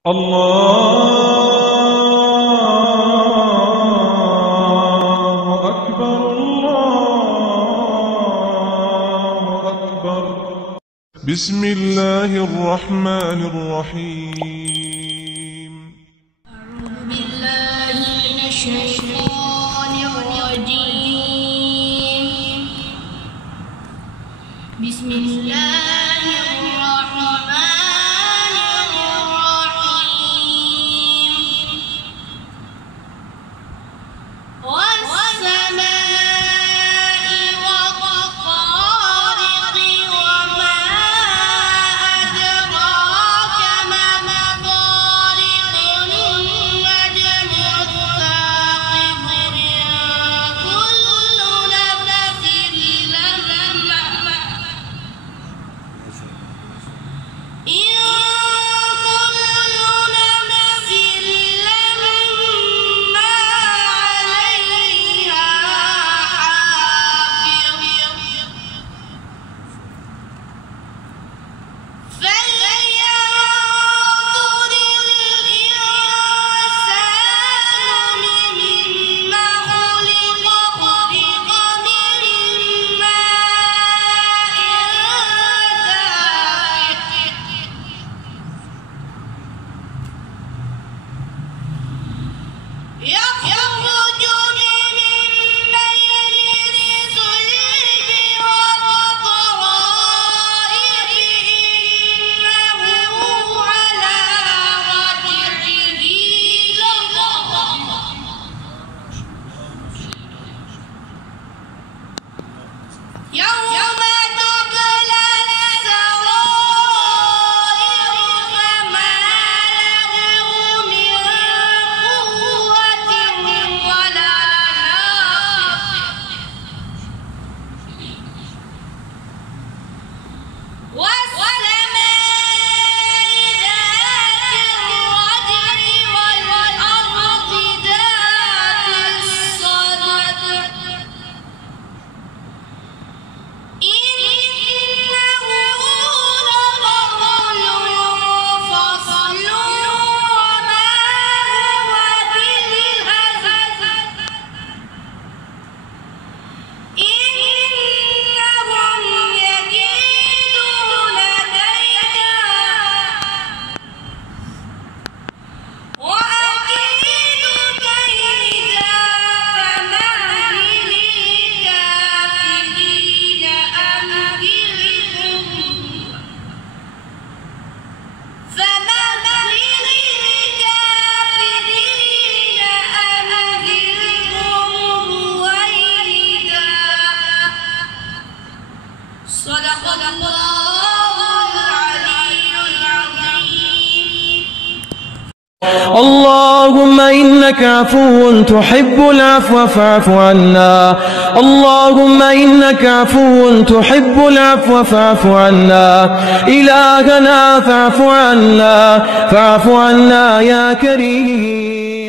الله أكبر الله أكبر. بسم الله الرحمن الرحيم. أعوذ بالله من الشيطان الرجيم. بسم الله الرحمن الرحيم. والسماء والطارق وما أدراك ما الطارق النجم الثاقب كل نفس لما يخرج من بين الصلب والترائب إنه على وجهه لقادر. يوم تبلى السرائر فما له من قوة ولا ناصر. والسماء ذات الرجع والأرض ذات الصدع إنه لقول فصل وما هو بالهزل. إنهم يكيدون كيدا وأكيد كيدا فمهل الكافرين أمهلهم رويدا. صدق الله العلي العظيم. اللهم إنك عفو تحب العفو فاعف عنا. اللهم إنك عفو تحب العفو فاعف عنا. إلهنا فاعف عنا، فاعف عنا يا كريم.